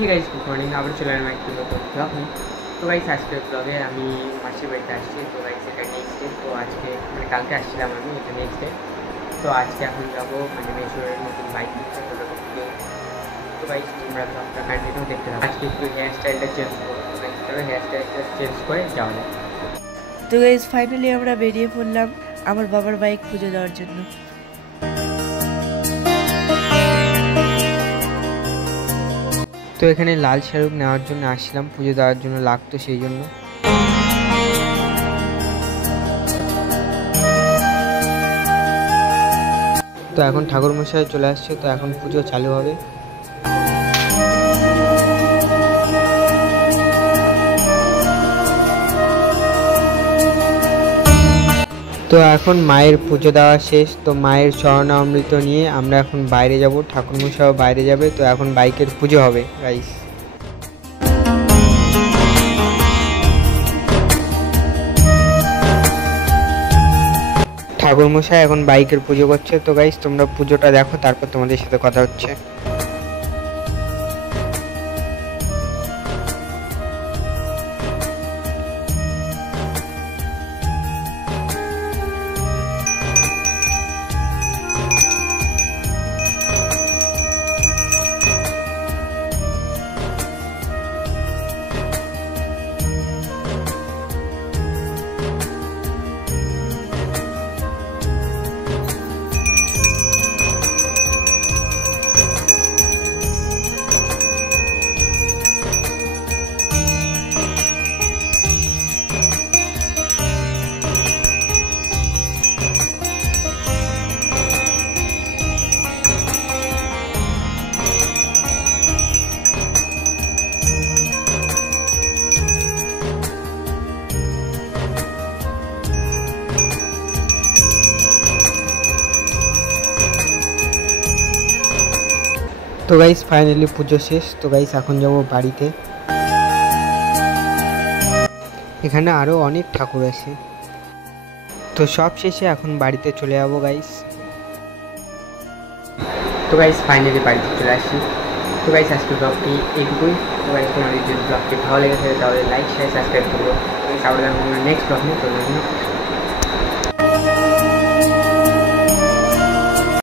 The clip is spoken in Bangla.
ঠিক আছে, গুড মর্নিং। আবার চলে এলাম একটু নতুন ব্লগ নিয়ে। তো গাইস আজকের ব্লগে আমি মাসির বাড়িতে আসছি। তো গাইস এটা নেক্সট ডে। তো আজকে মানে কালকে আসছিলাম আমি, এটা নেক্সট ডে। তো আজকে এখন যাবো মানে মেশোরের নতুন বাইক নিচ্ছে। তো গাইস তোমরা ব্লগটা কন্টিনিউ দেখতে থাকো। আজকে একটু হেয়ার স্টাইলটা চেঞ্জ করবো। তো গাইস চলো হেয়ার স্টাইলটা চেঞ্জ করে যাওয়া যায়। তো গাইস ফাইনালি আমরা বেরিয়ে পড়লাম আমার বাবার বাইক পুজো দেওয়ার জন্য। তো এখানে লাল শাহরুখ নেওয়ার জন্য আসছিলাম, পুজো দেওয়ার জন্য লাগতো সেই জন্য। তো এখন ঠাকুরমশাই চলে আসছে, তো এখন পুজো চালু হবে। তো এখন মায়ের পুজো দেওয়া শেষ। তো মায়ের চরণামৃত নিয়ে আমরা এখন বাইরে যাব, ঠাকুরমশাইও বাইরে যাবে। তো এখন বাইকের পুজো হবে গাইস। ঠাকুরমশাই এখন বাইকের পুজো করছে। তো গাইস তোমরা পুজোটা দেখো, তারপর তোমাদের সাথে কথা হচ্ছে। তো গাইস ফাইনালি পুজো শেষ। তো গাইস এখন যাব বাড়িতে। এখানে আরো অনেক ঠাকুর আছে। তো সব শেষে এখন বাড়িতে চলে যাবো গাইস। তো গাইস ফাইনালি বাড়িতে চলে আসি। তো গাইস আজকের ব্লগটি এইটুকুই। তো গাইস তোমাদের যদি ব্লগটি ভালো লেগে থাকে তাহলে লাইক শেয়ার সাবস্ক্রাইব করবো। আবার নেক্সট ব্লগ নিয়ে চলে আসবো।